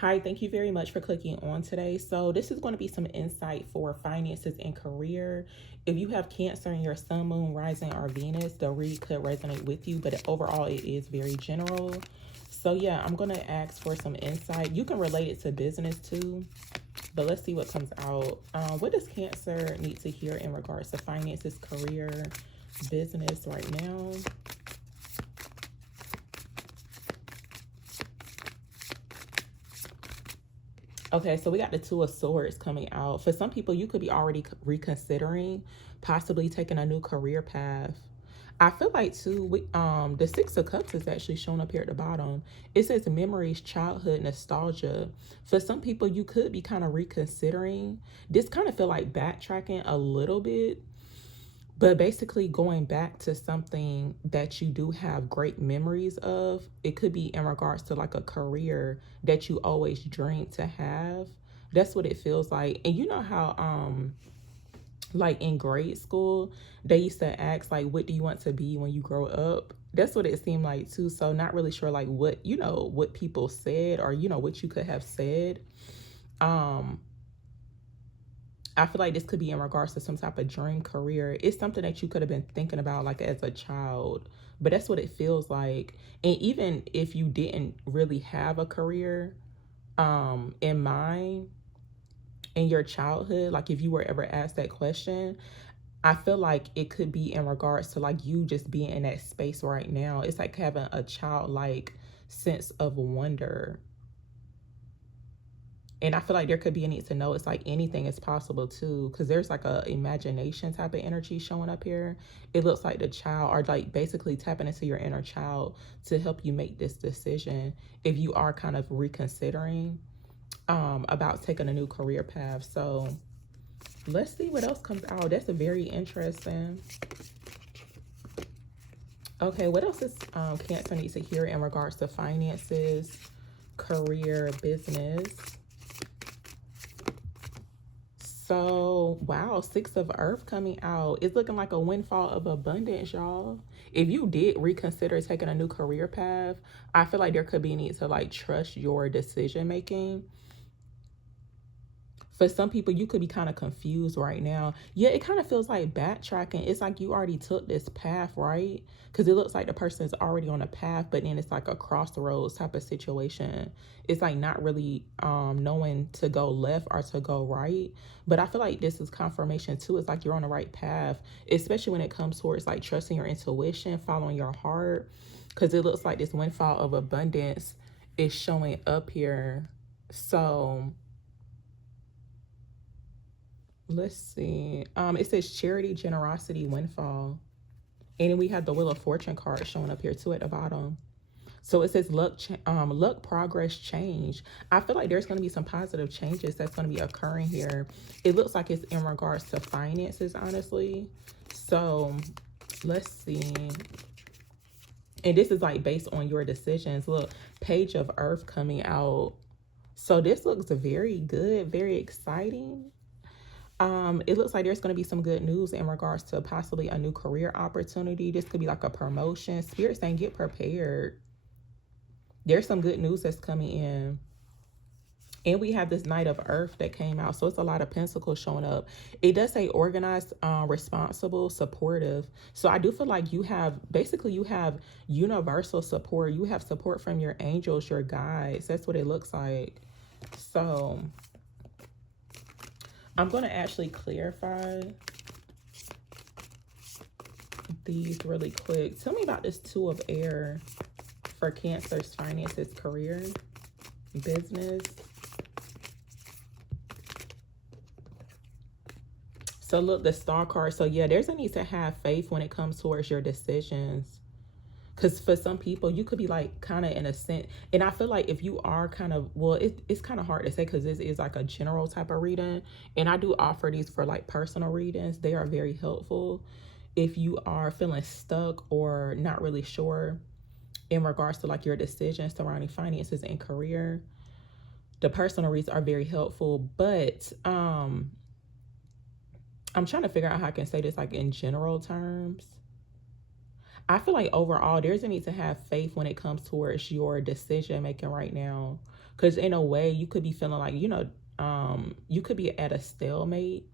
Hi, thank you very much for clicking on today. So, this is going to be some insight for finances and career. If you have Cancer in your Sun, Moon, Rising, or Venus, the read could resonate with you, but overall, it is very general. So, yeah, I'm going to ask for some insight. You can relate it to business too, but let's see what comes out. What does Cancer need to hear in regards to finances, career, business right now? Okay, so we got the Two of Swords coming out. For some people, you could be already reconsidering possibly taking a new career path. I feel like too, the Six of Cups is actually shown up here at the bottom. It says memories, childhood, nostalgia. For some people, you could be kind of reconsidering. This kind of feel like backtracking a little bit, but basically going back to something that you do have great memories of. It could be in regards to like a career that you always dreamed to have. That's what it feels like. And you know how like in grade school they used to ask like what do you want to be when you grow up? That's what it seemed like too. So not really sure like what what people said or what you could have said. um I feel like this could be in regards to some type of dream career. It's something that you could have been thinking about like as a child, but that's what it feels like. And even if you didn't really have a career in mind in your childhood, like if you were ever asked that question, I feel like it could be in regards to like you just being in that space right now. It's like having a childlike sense of wonder. And I feel like there could be a need to know it's like anything is possible too, because there's like a imagination type of energy showing up here. It looks like the child are like basically tapping into your inner child to help you make this decision if you are kind of reconsidering about taking a new career path. So let's see what else comes out. That's a very interesting. Okay, what else is Cancer needs to hear in regards to finances, career, business? So, wow, Six of Earth coming out. It's looking like a windfall of abundance, y'all. If you did reconsider taking a new career path, I feel like there could be a need to like trust your decision making. For some people, you could be kind of confused right now. Yeah, it kind of feels like backtracking. It's like you already took this path, right? Because it looks like the person is already on a path, but then it's like a crossroads type of situation. It's like not really knowing to go left or to go right. But I feel like this is confirmation too. It's like you're on the right path, especially when it comes towards like trusting your intuition, following your heart. Because it looks like this windfall of abundance is showing up here. So let's see. It says charity, generosity, windfall. And then we have the Wheel of Fortune card showing up here too at the bottom. So it says luck, progress, change. I feel like there's going to be some positive changes that's going to be occurring here. It looks like it's in regards to finances, honestly. So let's see. And this is like based on your decisions. Look, Page of Earth coming out. So this looks very good, very exciting. It looks like there's going to be some good news in regards to possibly a new career opportunity. This could be like a promotion. Spirit saying get prepared. There's some good news that's coming in. And we have this Knight of Earth that came out. So it's a lot of pentacles showing up. It does say organized, responsible, supportive. So I do feel like you have universal support. You have support from your angels, your guides. That's what it looks like. So I'm going to actually clarify these really quick. Tell me about this Two of Air for Cancer's finances, career, business. So look, the Star card. So yeah, there's a need to have faith when it comes towards your decisions. Because for some people, you could be like kind of in a sense. And I feel like if you are kind of, well, it's kind of hard to say because this is like a general type of reading. And I do offer these for like personal readings. They are very helpful. If you are feeling stuck or not really sure in regards to like your decisions surrounding finances and career, the personal reads are very helpful. But I'm trying to figure out how I can say this like in general terms. I feel like overall, there's a need to have faith when it comes towards your decision making right now. Because in a way, you could be feeling like, you could be at a stalemate.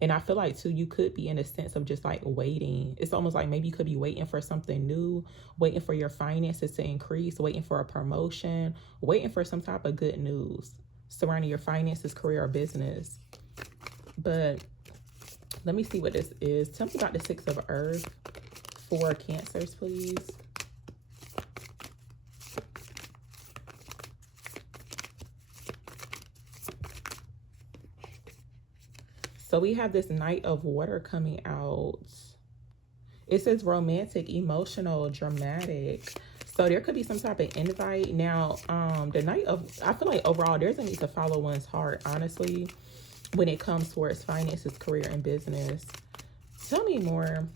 And I feel like, too, you could be in a sense of just like waiting. It's almost like maybe you could be waiting for something new, waiting for your finances to increase, waiting for a promotion, waiting for some type of good news surrounding your finances, career, or business. But let me see what this is. Tell me about the Six of Earth for Cancers, please. So we have this Knight of Water coming out. It says romantic, emotional, dramatic. So there could be some type of invite. Now, the Knight of, I feel like overall there's a need to follow one's heart, honestly, when it comes towards finances, career, and business. Tell me more.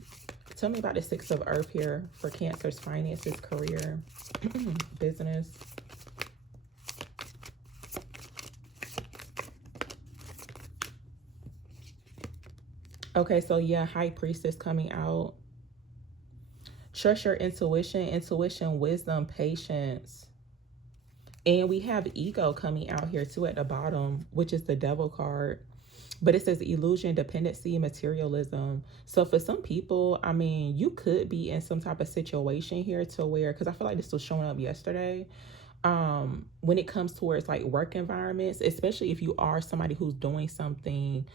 Tell me about the Six of Earth here for Cancer's finances, career, business. Okay, so yeah, High Priestess coming out. Trust your intuition, wisdom, patience. And we have ego coming out here too at the bottom, which is the Devil card. But it says illusion, dependency, materialism. So for some people, I mean, you could be in some type of situation here to where, because I feel like this was showing up yesterday, when it comes towards like work environments, especially if you are somebody who's doing something,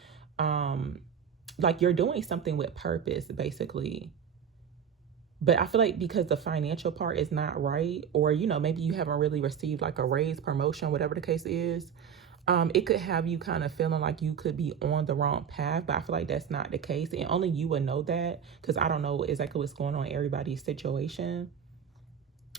like you're doing something with purpose, basically. But I feel like because the financial part is not right, or, maybe you haven't really received like a raise, promotion, whatever the case is, it could have you kind of feeling like you could be on the wrong path. But I feel like that's not the case. And only you would know that, because I don't know exactly what's going on in everybody's situation.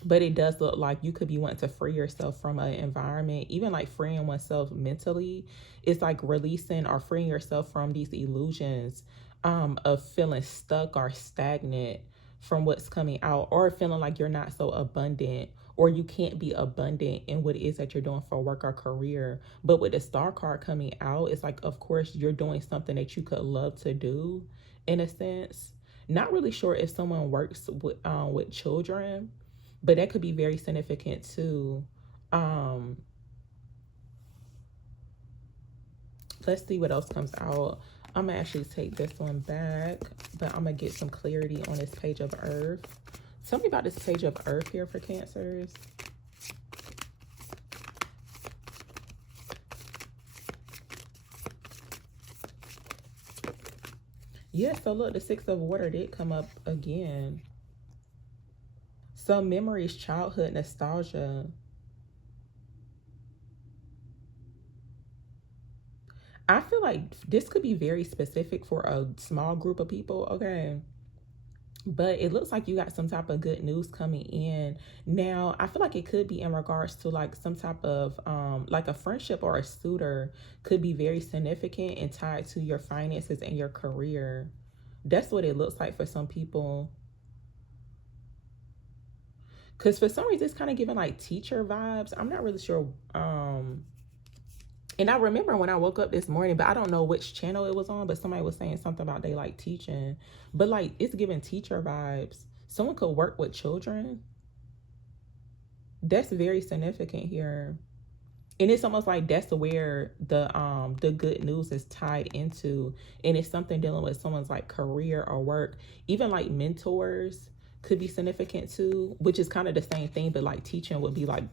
But it does look like you could be wanting to free yourself from an environment, even like freeing oneself mentally. It's like releasing or freeing yourself from these illusions of feeling stuck or stagnant from what's coming out, or feeling like you're not so abundant, or you can't be abundant in what it is that you're doing for work or career. But with the Star card coming out, it's like, of course, you're doing something that you could love to do, in a sense. Not really sure if someone works with children, but that could be very significant too. Let's see what else comes out. I'm gonna actually take this one back, but I'm gonna get some clarity on this Page of Earth. Tell me about this Page of Earth here for Cancers. Yeah, so look, the Six of Water did come up again. So memories, childhood, nostalgia. I feel like this could be very specific for a small group of people, okay? But it looks like you got some type of good news coming in. Now, I feel like it could be in regards to like some type of like a friendship or a suitor could be very significant and tied to your finances and your career. That's what it looks like for some people. Because for some reason, it's kind of giving like teacher vibes. I'm not really sure. And I remember when I woke up this morning, but I don't know which channel it was on, but somebody was saying something about they like teaching. But like, it's giving teacher vibes. Someone could work with children. That's very significant here. And it's almost like that's where the good news is tied into. And it's something dealing with someone's like career or work. Even like mentors could be significant too, which is kind of the same thing, but like teaching would be like,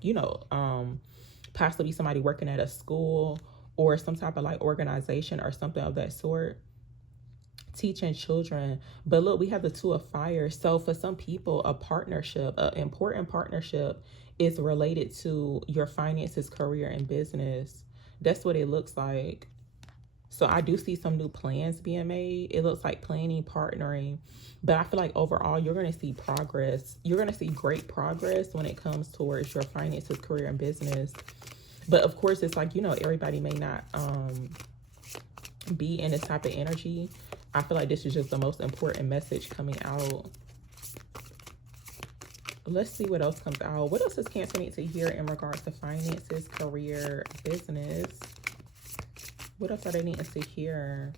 possibly somebody working at a school or some type of like organization or something of that sort, teaching children. But look, we have the Two of Fire. So for some people, a partnership, an important partnership, is related to your finances, career, and business. That's what it looks like. So I do see some new plans being made. It looks like planning, partnering. But I feel like overall, you're going to see progress. You're going to see great progress when it comes towards your finances, career, and business. But of course, it's like, everybody may not be in this type of energy. I feel like this is just the most important message coming out. Let's see what else comes out. What else does Cancer need to hear in regards to finances, career, business? What else are they needing to hear?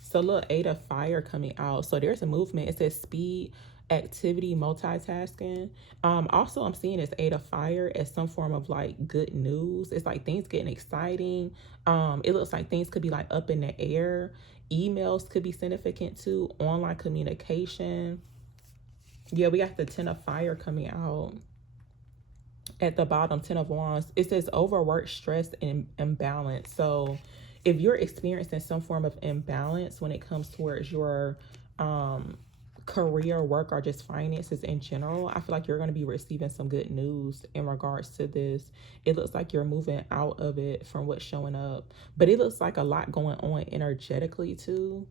So look, Eight of Fire coming out. So there's a movement. It says speed, activity, multitasking. Also, I'm seeing this Eight of Fire as some form of like good news. It's like things getting exciting. It looks like things could be like up in the air. Emails could be significant too. Online communication. Yeah, we got the Ten of Fire coming out at the bottom. Ten of Wands. It says overwork, stress, and imbalance. So if you're experiencing some form of imbalance when it comes towards your career, work, or just finances in general, I feel like you're going to be receiving some good news in regards to this. It looks like you're moving out of it from what's showing up, but it looks like a lot going on energetically too.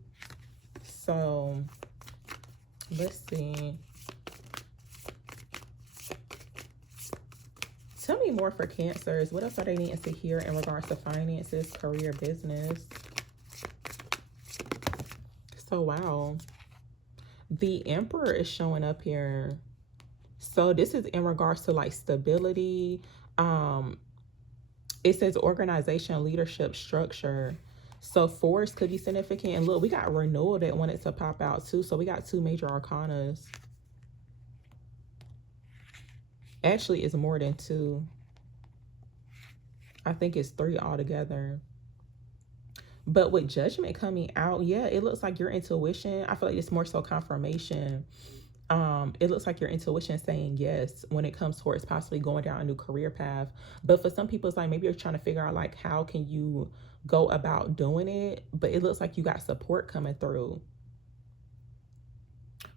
So let's see. Tell me more for Cancers. What else are they needing to hear in regards to finances, career, business? So, wow. The Emperor is showing up here. So, this is in regards to like stability. It says organization, leadership, structure. So, force could be significant. And look, we got renewal that wanted to pop out too. So, we got two major arcanas. Actually, it's more than two. I think it's three altogether. But with Judgment coming out, yeah, it looks like your intuition. I feel like it's more so confirmation. It looks like your intuition saying yes when it comes towards possibly going down a new career path. But for some people, it's like maybe you're trying to figure out like how can you go about doing it. But it looks like you got support coming through.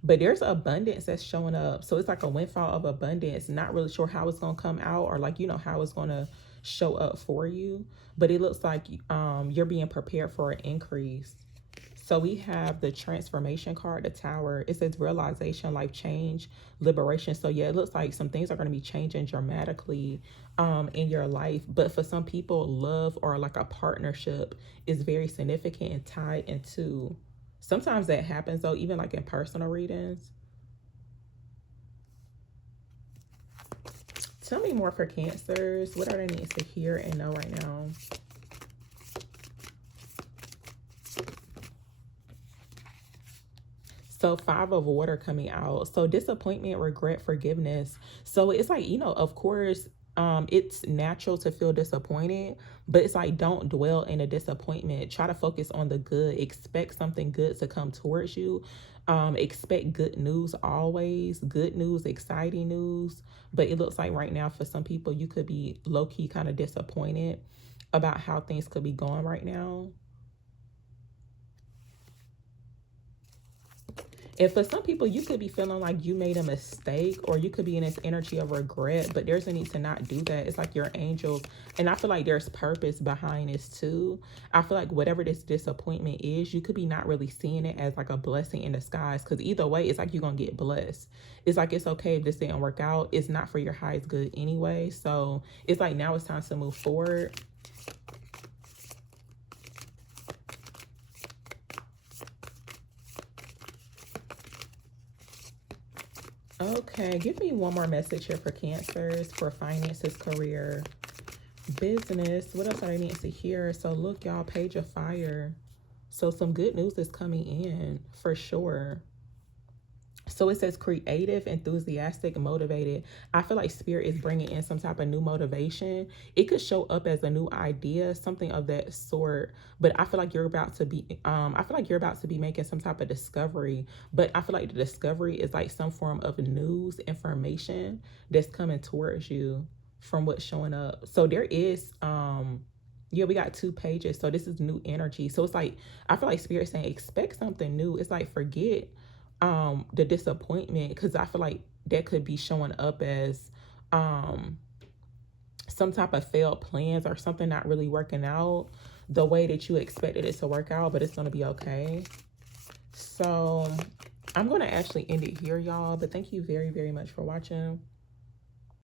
But there's abundance that's showing up. So it's like a windfall of abundance. Not really sure how it's going to come out or like, you know, how it's going to show up for you. But it looks like you're being prepared for an increase. So we have the transformation card, the Tower. It says realization, life change, liberation. So yeah, it looks like some things are going to be changing dramatically in your life. But for some people, love or like a partnership is very significant and tied into. Sometimes that happens though, even like in personal readings. Tell me more for Cancers. What are they needing to hear and know right now? So Five of Water coming out. So disappointment, regret, forgiveness. So it's like, you know, of course, it's natural to feel disappointed, but it's like don't dwell in a disappointment. Try to focus on the good. Expect something good to come towards you. Expect good news always. Good news, exciting news. But it looks like right now for some people you could be low-key kind of disappointed about how things could be going right now. And for some people, you could be feeling like you made a mistake or you could be in this energy of regret, but there's a need to not do that. It's like your angels. And I feel like there's purpose behind this too. I feel like whatever this disappointment is, you could be not really seeing it as like a blessing in disguise, because either way, it's like you're going to get blessed. It's like, it's okay if this didn't work out. It's not for your highest good anyway. So it's like now it's time to move forward. Okay, give me one more message here for Cancers, for finances, career, business. What else are I needing to hear? So look, y'all, Page of Fire. So some good news is coming in for sure. So it says creative, enthusiastic, motivated. I feel like Spirit is bringing in some type of new motivation. It could show up as a new idea, something of that sort. But I feel like you're about to be, making some type of discovery. But I feel like the discovery is like some form of news, information that's coming towards you from what's showing up. So there is, yeah, we got 2 pages. So this is new energy. So it's like, I feel like Spirit saying, expect something new. It's like, forget the disappointment, because I feel like that could be showing up as some type of failed plans or something not really working out the way that you expected it to work out, but it's going to be okay. So I'm going to actually end it here, y'all, but thank you very, very much for watching.